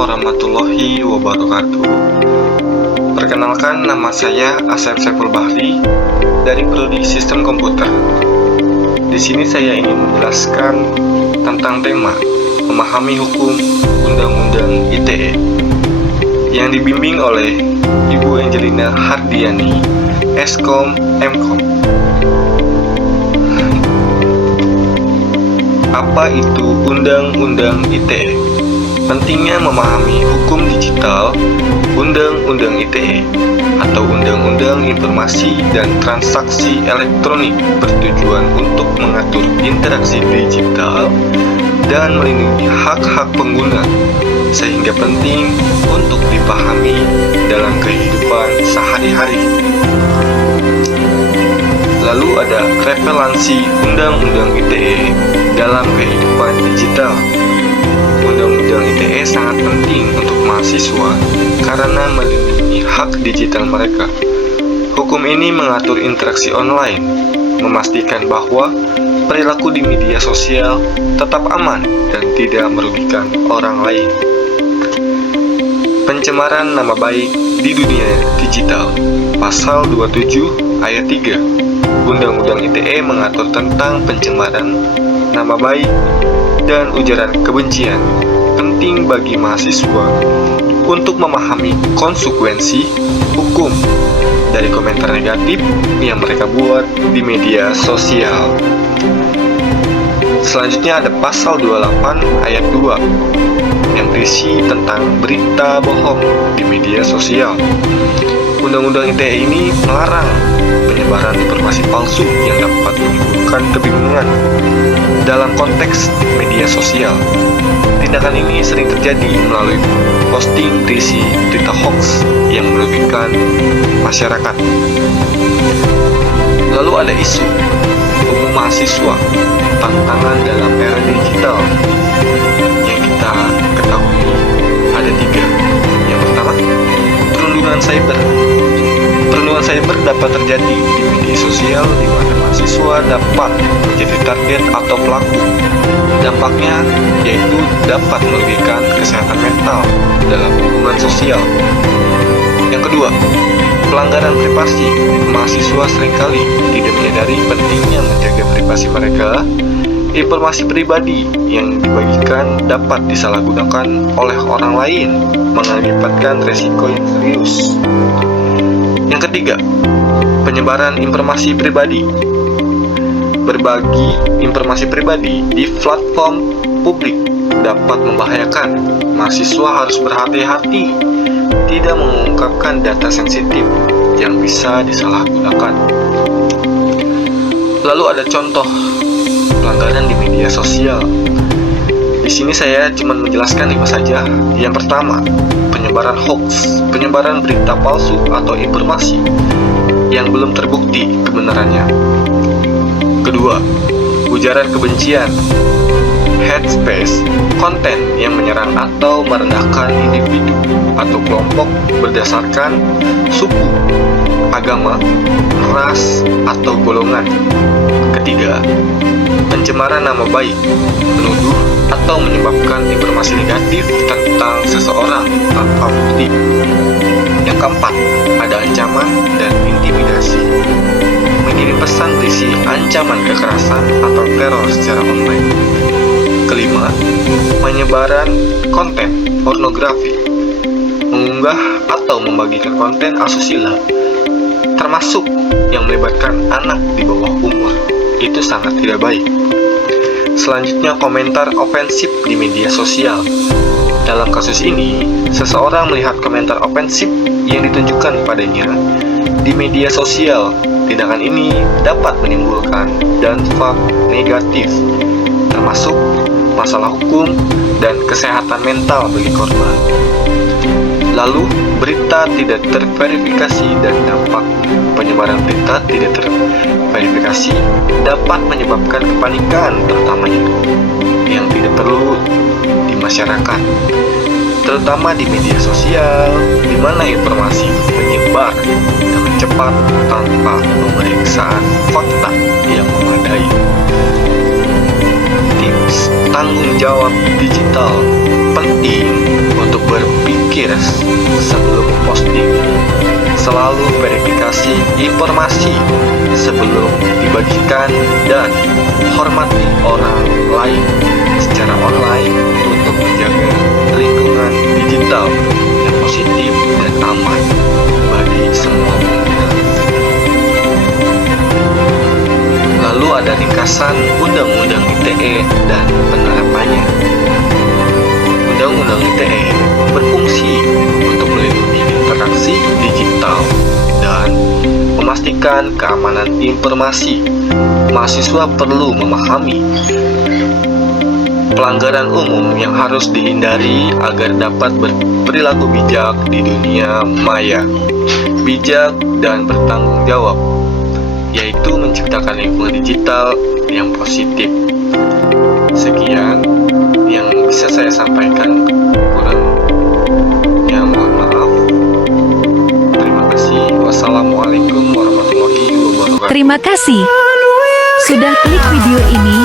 warahmatullahi wabarakatuh. Perkenalkan, nama saya Asep Saiful Bahri dari Prodi Sistem Komputer. Di sini saya ingin menjelaskan tentang tema memahami hukum Undang-Undang ITE yang dibimbing oleh Ibu Angelina Hardiani, Eskom Mkom. Apa itu Undang-Undang ITE? Pentingnya memahami hukum digital. Undang-Undang ITE atau Undang-Undang Informasi dan Transaksi Elektronik bertujuan untuk mengatur interaksi digital dan melindungi hak-hak pengguna, sehingga penting untuk dipahami dalam kehidupan sehari-hari. Lalu ada relevansi Undang-Undang ITE dalam kehidupan digital. Undang-Undang ITE sangat penting untuk mahasiswa karena melindungi hak digital mereka. Hukum ini mengatur interaksi online, memastikan bahwa perilaku di media sosial tetap aman dan tidak merugikan orang lain. Pencemaran nama baik di dunia digital. Pasal 27 ayat 3 Undang-Undang ITE mengatur tentang pencemaran nama baik dan ujaran kebencian. Penting bagi mahasiswa untuk memahami konsekuensi hukum dari komentar negatif yang mereka buat di media sosial. Selanjutnya ada pasal 28 ayat 2 yang berisi tentang berita bohong di media sosial. Undang-Undang ITE ini melarang penyebaran informasi palsu yang dapat menimbulkan kebingungan dalam konteks media sosial. Tindakan ini sering terjadi melalui posting berisi berita hoax yang merugikan masyarakat. Lalu ada isu umum mahasiswa, tantangan dalam era digital yang kita ketahui ada 3. Yang pertama, perundungan cyber. Perundungan cyber dapat terjadi di media sosial di mana mahasiswa dapat menjadi target atau pelaku. Dampaknya yaitu dapat merugikan kesehatan mental dalam hubungan sosial. Yang kedua, pelanggaran privasi. Mahasiswa seringkali tidak menyadari pentingnya menjaga privasi mereka. Informasi pribadi yang dibagikan dapat disalahgunakan oleh orang lain, mengakibatkan resiko yang serius. Yang ketiga, penyebaran informasi pribadi. Berbagi informasi pribadi di platform publik dapat membahayakan. Mahasiswa harus berhati-hati tidak mengungkapkan data sensitif yang bisa disalahgunakan. Lalu ada contoh pelanggaran di media sosial. Di sini saya cuma menjelaskan 5 saja. Yang pertama, penyebaran hoax, penyebaran berita palsu atau informasi yang belum terbukti kebenarannya. Kedua, ujaran kebencian, hate speech, konten yang menyerang atau merendahkan individu atau kelompok berdasarkan suku, agama, ras, atau golongan. Ketiga, pencemaran nama baik, menuduh atau menyebabkan informasi negatif tentang seseorang tanpa bukti. Yang keempat, ada ancaman dan intimidasi, mengirim pesan berisi ancaman kekerasan atau teror secara online. Kelima, penyebaran konten pornografi, mengunggah atau membagikan konten asusila, termasuk yang melibatkan anak di bawah umur. Itu sangat tidak baik. Selanjutnya, komentar ofensif di media sosial. Dalam kasus ini, seseorang melihat komentar ofensif yang ditunjukkan padanya di media sosial. Tindakan ini dapat menimbulkan dampak negatif, termasuk masalah hukum dan kesehatan mental bagi korban. Lalu, berita tidak terverifikasi dan dampak penyebaran berita tidak terverifikasi dapat menyebabkan kepanikan, terutamanya yang tidak perlu di masyarakat, terutama di media sosial, di mana informasi menyebar dengan cepat tanpa pemeriksaan fakta yang memadai. Tips tanggung jawab digital penting untuk selalu verifikasi informasi sebelum dibagikan dan hormati orang lain secara online untuk menjaga lingkungan digital yang positif dan aman bagi semua pengguna. Lalu ada ringkasan Undang-Undang ITE dan penerapannya. Undang-Undang ITE berfungsi untuk melindungi interaksi digital dan memastikan keamanan informasi. Mahasiswa perlu memahami pelanggaran umum yang harus dihindari agar dapat berperilaku bijak di dunia maya. Bijak dan bertanggung jawab, yaitu menciptakan lingkungan digital yang positif. Sekian yang bisa saya sampaikan, kurangnya mohon maaf. Terima kasih. Wassalamualaikum warahmatullahi wabarakatuh. Terima kasih sudah klik video ini.